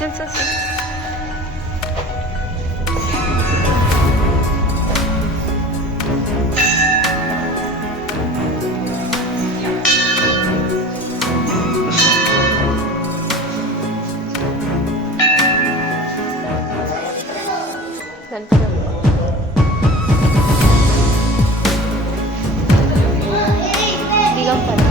किचनचं नंतर दिगंबर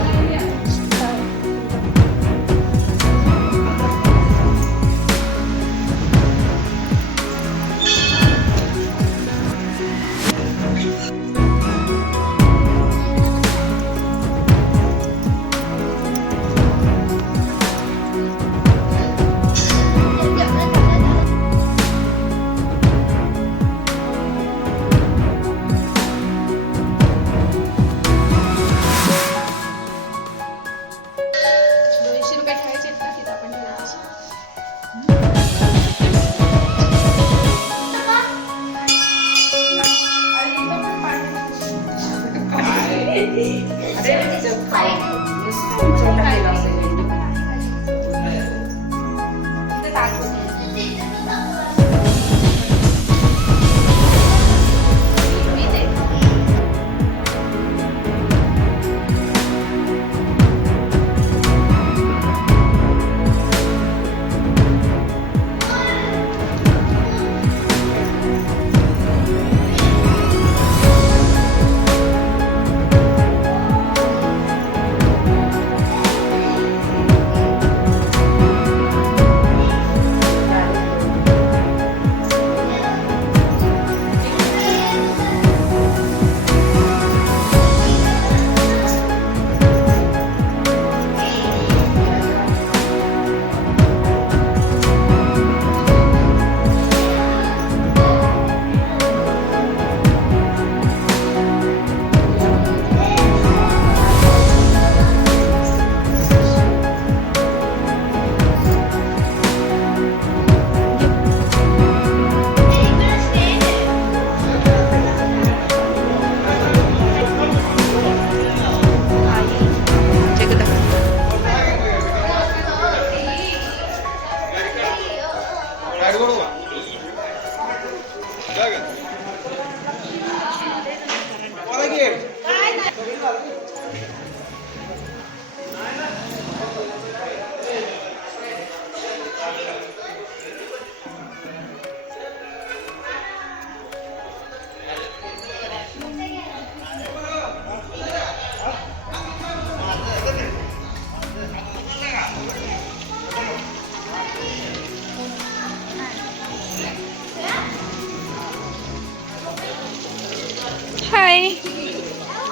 हाय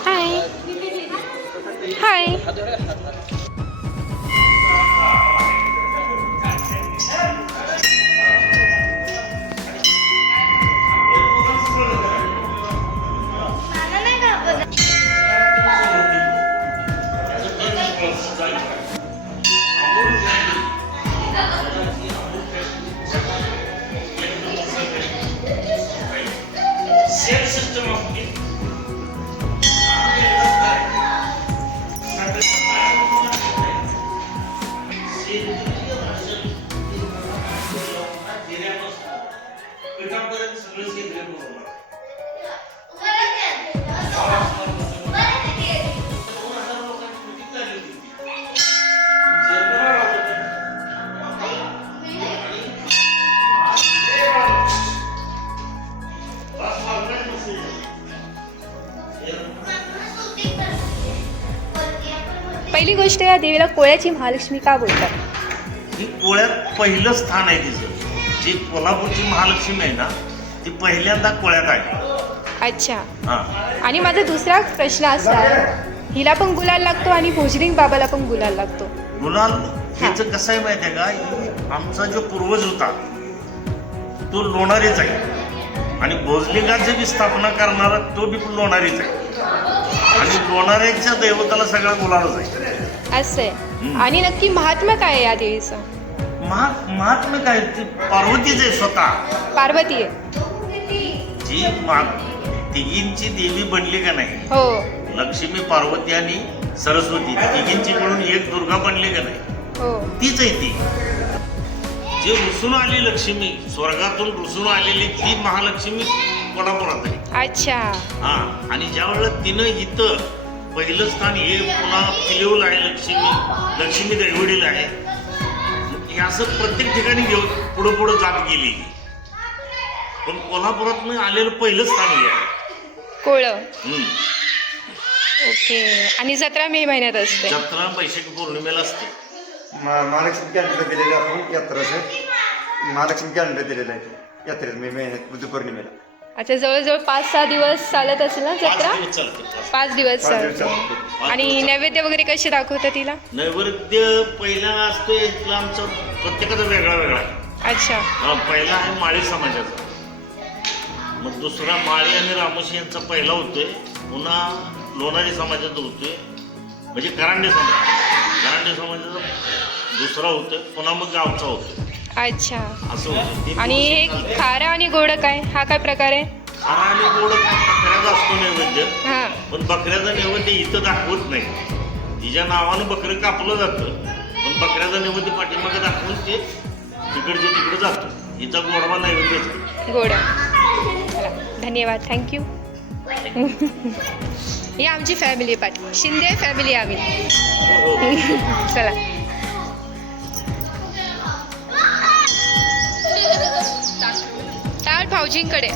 हाय हाय पहिली गोष्ट या देवीला कोळ्याची महालक्ष्मी का बोलतात? ही कोळ्यात पहिलं स्थान आहे तिचं. जी कोल्हापूरची महालक्ष्मी आहे ना ती पहिल्यांदा कोळ्यात आहे. अच्छा. हां. आणि माझा दुसरा प्रश्न असा आहे, हिला पण गुलाल लागतो आणि भोजलिंग बाबाला पण गुलाल लागतो. गुलाल ह्याचं कसं आहे माहिती आहे का, आमचा जो पूर्वज होता तो लोणारीच आहे आणि भोजलिंगाची बी स्थापना करणारा तो बी लोणारीच आहे आणि लोणाऱ्याच्या दैवताला सगळा गुलालच आहे. असं आहे. आणि नक्की महात्म्य काय आहे या देवीचं? महात्म्य काय, ती पार्वतीच आहे स्वतः. पार्वती आहे जी तिघींची देवी बनली का नाही, हो. लक्ष्मी, पार्वती आणि सरस्वती तिघींची मिळून एक दुर्गा बनली का नाही, हो. तीच आहे ती. जे रुसून आली लक्ष्मी, स्वर्गातून रुसून आलेली ती महालक्ष्मी कोल्हापुरात आहे. अच्छा. हा, आणि ज्या वेळेला तिनं इथं पहिलं स्थान हे पुन्हा किलीवलं आहे, लक्ष्मी दैवडीला आहे. हे असं प्रत्येक ठिकाणी घेऊन पुढं पुढं जात गेली. पण कोल्हापुरात आलेलं पहिलं स्थान हे आहे. कोळं. ओके. आणि जत्रा मे महिन्यात असते. जत्रा वैशाख पौर्णिमेला असते. महालक्ष्मी कॅलेंडर दिलेलं आपण यात्राचं महालक्ष्मी कॅलेंडर दिलेलं आहे यात्रेत मे महिन्यात बुद्धपौर्णिमेला. अच्छा, जवळजवळ 5-6 दिवस चालत असेल ना जत्रा? 5 दिवस चालते. 5 दिवस 5 दिवस चालते. चालते. आणि नैवेद्य वगैरे कसे दाखवतात तिला? नैवेद्य पहिला असतो इथला आमचा प्रत्येकाचा वेगळा वेगळा आहे. अच्छा. पहिला आहे माळी समाजाचा, मग दुसरा माळी आणि रामोशी यांचा पहिला होतोय, पुन्हा लोणारी समाजाचा होतोय, म्हणजे करांडे समाजाचा दुसरा होतोय, पुन्हा मग गावचा होतोय. अच्छा. असं होतं. आणि हे खारा आणि गोड काय, हा काय प्रकार आहे? खारा आणि गोड बकऱ्याचा असतो नैवेद्य, हा. पण बकऱ्याचा नैवेद्य इथं दाखवत नाही. तिच्या नावानं बकरं कापलं जातं, पण बकऱ्याचा नैवेद्य पाठीमागे दाखवून ते तिकडचे तिकडे जातो. हिचा गोडवा नैवेद्य गोड. चला, धन्यवाद, थँक्यू. ही आमची फॅमिली पाठी, शिंदे फॅमिली आम्ही. चला. ताट भाऊजींकडे.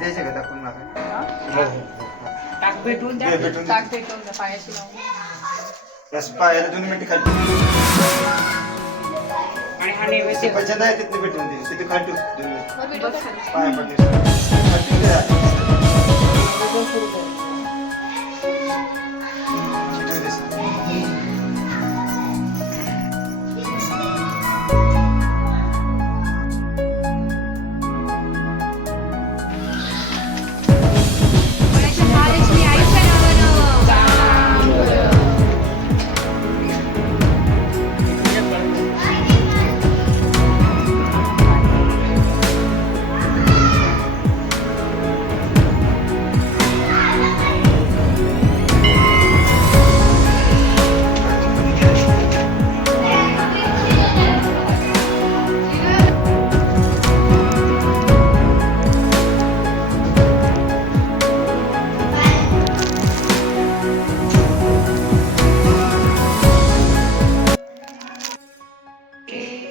द्यायचे का दाखवून नका. ताक भेटून द्या. भेटून द्या. ताक भेटून द्या पायाशी लावून. यास पायाला 2 मिनिटं खाली आणि हा नैवेद्य पचन आहे तिथे भेटून दे. तिथे खाली 2 मिनिटं बस खाली. पाया पडले. महालक्ष्मी आईच्या नावानं.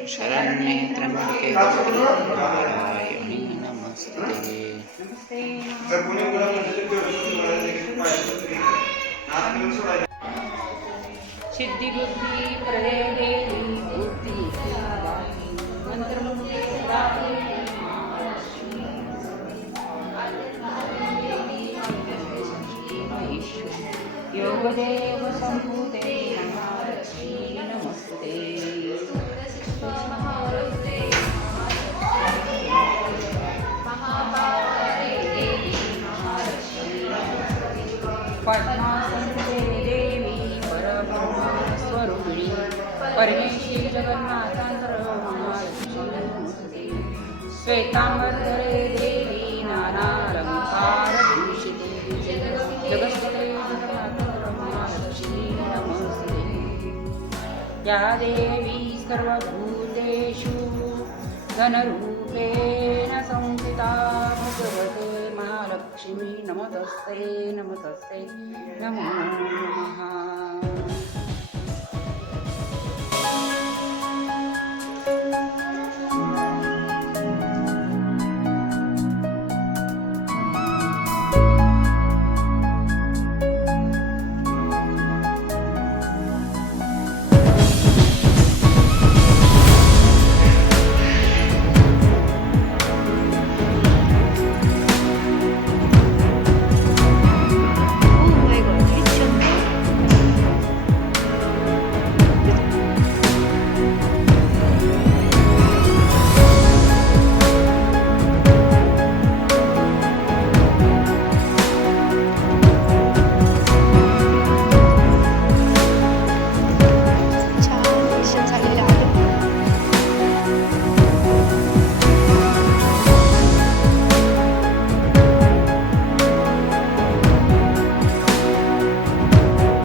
शरण्ये त्र्यंबके नारायणी नमस्ते. जर कोणी बोला म्हटलं तर सिद्धी बुद्धी प्रदे देवी बुद्धी मंत्रमुखे योगदेव संभूते महालक्ष्मी नमस्ते. परमेश्वरी जगन्नाथांतर महालक्ष्मी नमस्ते श्वेतांबरधरे देवी नानालंकारभूषिते जगत्पते जगन्नाथांतर महालक्ष्मी नमस्ते या देवी सर्वभूतेषु धनरूपेण संस्थिता भगवते महालक्ष्मी नमोस्तस्यै नमो नमः